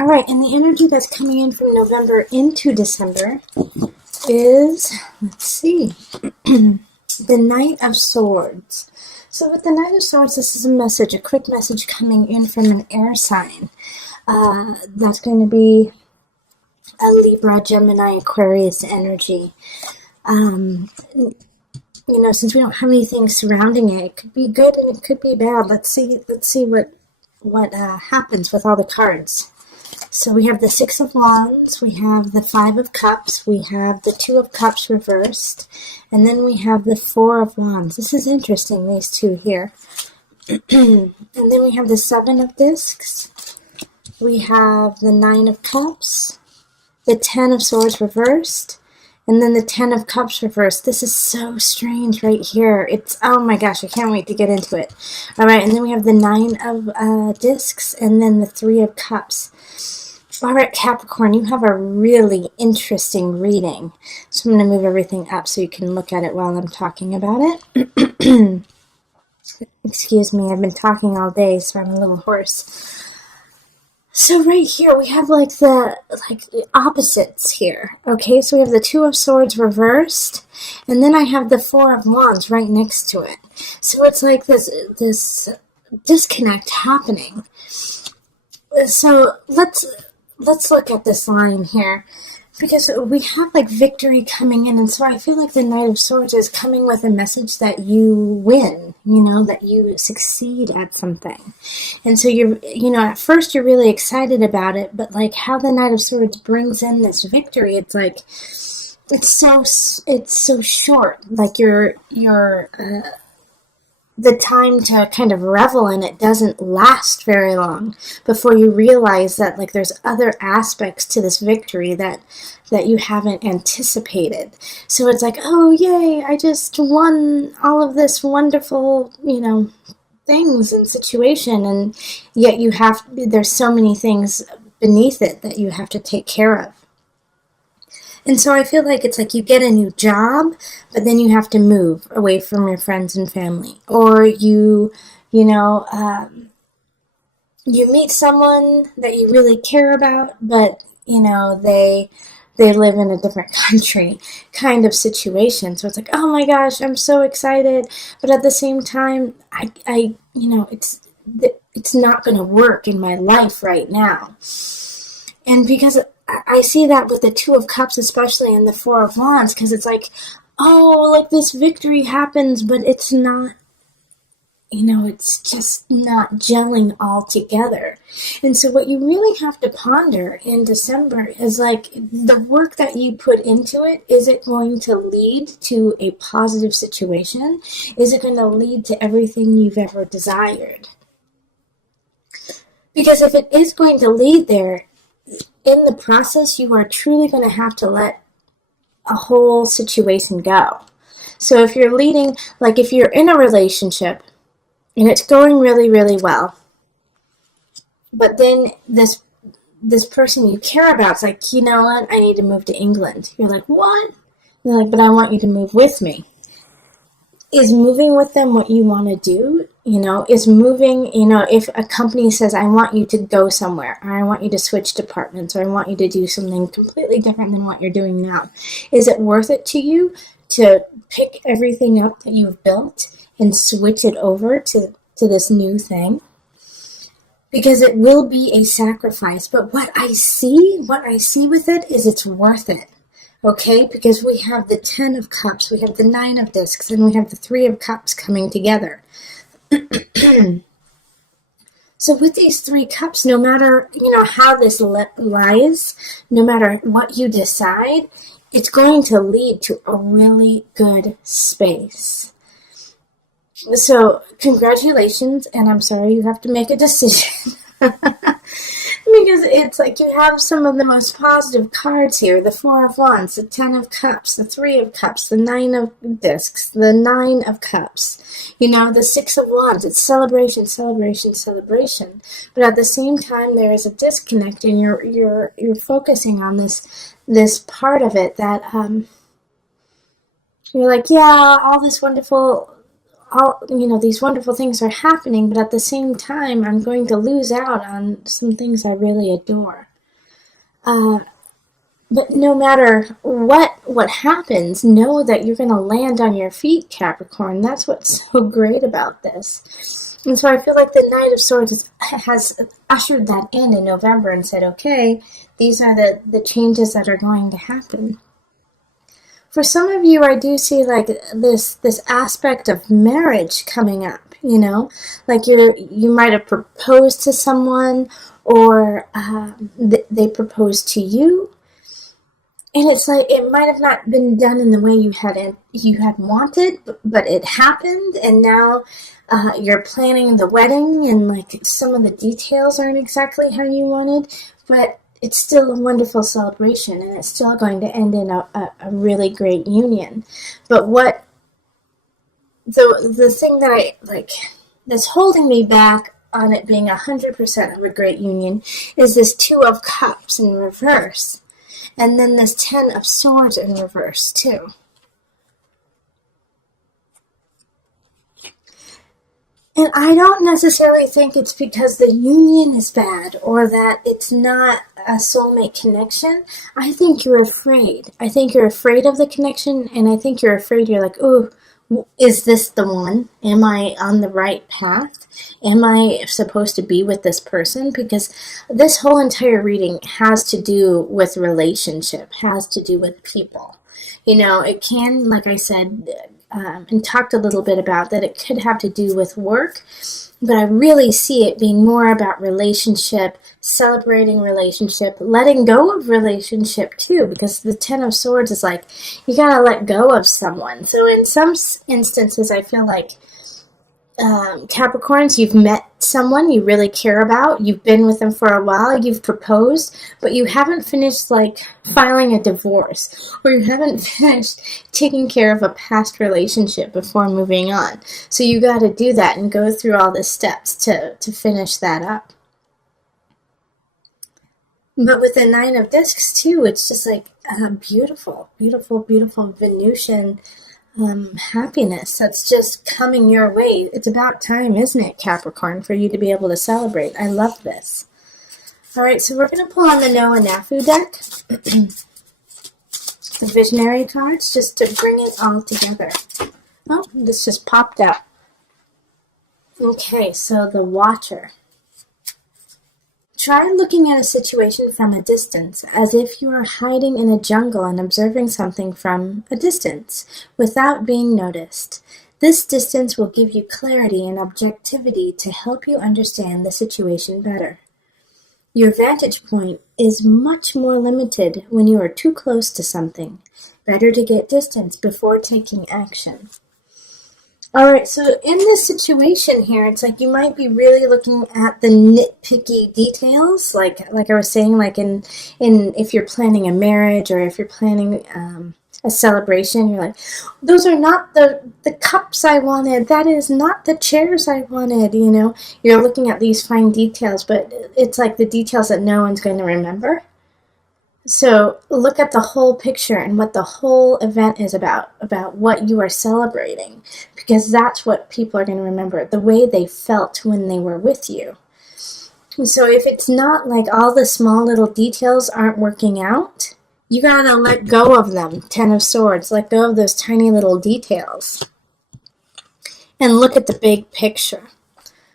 All right, and the energy that's coming in from November into December is, let's see, the Knight of Swords. So with the Knight of Swords, this is a quick message coming in from an air sign. That's going to be a Libra, Gemini, Aquarius energy. Since we don't have anything surrounding it, it could be good and it could be bad. Let's see what happens with all the cards. So we have the Six of Wands, we have the Five of Cups, we have the Two of Cups reversed, and then we have the Four of Wands. This is interesting, these two here. And then we have the Seven of Discs, we have the Nine of Cups, the Ten of Swords reversed, and then the Ten of Cups reversed. This is so strange right here. Oh my gosh, I can't wait to get into it. All right, and then we have the Nine of Discs, and then the Three of Cups. All right, Capricorn, you have a really interesting reading. So I'm going to move everything up so you can look at it while I'm talking about it. Excuse me, I've been talking all day, so I'm a little hoarse. So right here, we have the opposites here. Okay, so we have the Two of Swords reversed, and then I have the Four of Wands right next to it. So it's like this disconnect happening. So let's look at this line here, because we have victory coming in, and so I feel like the Knight of Swords is coming with a message that you win, that you succeed at something. And so at first you're really excited about it, but how the Knight of Swords brings in this victory, it's so short. The time to kind of revel in it doesn't last very long before you realize that there's other aspects to this victory that you haven't anticipated. So it's oh yay, I just won all of this wonderful, things and situation, and yet there's so many things beneath it that you have to take care of. And so I feel it's you get a new job, but then you have to move away from your friends and family. Or you meet someone that you really care about, but, they live in a different country kind of situation. So it's oh my gosh, I'm so excited. But at the same time, it's not going to work in my life right now. And because I see that with the Two of Cups, especially, and the Four of Wands, because it's this victory happens, but it's not, it's just not gelling all together. And so what you really have to ponder in December is the work that you put into it, is it going to lead to a positive situation? Is it going to lead to everything you've ever desired? Because if it is going to lead there, in the process, you are truly going to have to let a whole situation go. So if you're if you're in a relationship and it's going really, really well, but then this person you care about is you know what, I need to move to England. You're what? You're but I want you to move with me. Is moving with them what you want to do? Is moving, if a company says, I want you to go somewhere, or I want you to switch departments, or I want you to do something completely different than what you're doing now. Is it worth it to you to pick everything up that you've built and switch it over to this new thing? Because it will be a sacrifice. But what I see with it is it's worth it. Okay, because we have the Ten of Cups, we have the Nine of Discs, and we have the Three of Cups coming together. So with these three cups, no matter, how this lies, no matter what you decide, it's going to lead to a really good space. So congratulations, and I'm sorry you have to make a decision. Because it's you have some of the most positive cards here. The Four of Wands, the Ten of Cups, the Three of Cups, the Nine of Discs, the Nine of Cups. The Six of Wands. It's celebration, celebration, celebration. But at the same time, there is a disconnect, and you're focusing on this part of it that you're yeah, all this wonderful these wonderful things are happening, but at the same time, I'm going to lose out on some things I really adore. But no matter what happens, know that you're going to land on your feet, Capricorn. That's what's so great about this. And so I feel like the Knight of Swords has ushered that in November and said, okay, these are the changes that are going to happen. For some of you, I do see like this aspect of marriage coming up, like you might have proposed to someone, or they proposed to you. And it's like it might have not been done in the way you had wanted, but it happened, and now you're planning the wedding, and like some of the details aren't exactly how you wanted, but it's still a wonderful celebration, and it's still going to end in a really great union. But what the thing that I like that's holding me back on it being 100% of a great union is this Two of Cups in reverse. And then this Ten of Swords in reverse, too. And I don't necessarily think it's because the union is bad or that it's not a soulmate connection. I think you're afraid. I think you're afraid of the connection, and I think you're afraid. You're like, oh, is this the one? Am I on the right path? Am I supposed to be with this person? Because this whole entire reading has to do with relationship, has to do with people. It can, like I said, and talked a little bit about that, it could have to do with work, but I really see it being more about relationship, celebrating relationship, letting go of relationship too, because the Ten of Swords is like, you gotta let go of someone. So in some instances, I feel like Capricorns, you've met someone you really care about, you've been with them for a while, you've proposed, but you haven't finished like filing a divorce, or you haven't finished taking care of a past relationship before moving on. So you got to do that and go through all the steps to finish that up. But with the Nine of Discs too, it's just like beautiful, beautiful, beautiful Venusian happiness that's just coming your way. It's about time, isn't it, Capricorn, for you to be able to celebrate. I love this. All right, so we're going to pull on the Noah Nafu deck, the visionary cards, just to bring it all together. Oh, this just popped out. Okay, so the Watcher. Try looking at a situation from a distance, as if you are hiding in a jungle and observing something from a distance, without being noticed. This distance will give you clarity and objectivity to help you understand the situation better. Your vantage point is much more limited when you are too close to something. Better to get distance before taking action. Alright, so in this situation here, it's like you might be really looking at the nitpicky details, like I was saying, like in if you're planning a marriage or if you're planning a celebration, you're like, those are not the cups I wanted, that is not the chairs I wanted, You're looking at these fine details, but it's like the details that no one's going to remember. So look at the whole picture and what the whole event is about what you are celebrating, because that's what people are going to remember, the way they felt when they were with you. So if it's not like all the small little details aren't working out, you got to let go of them. Ten of Swords, let go of those tiny little details and look at the big picture.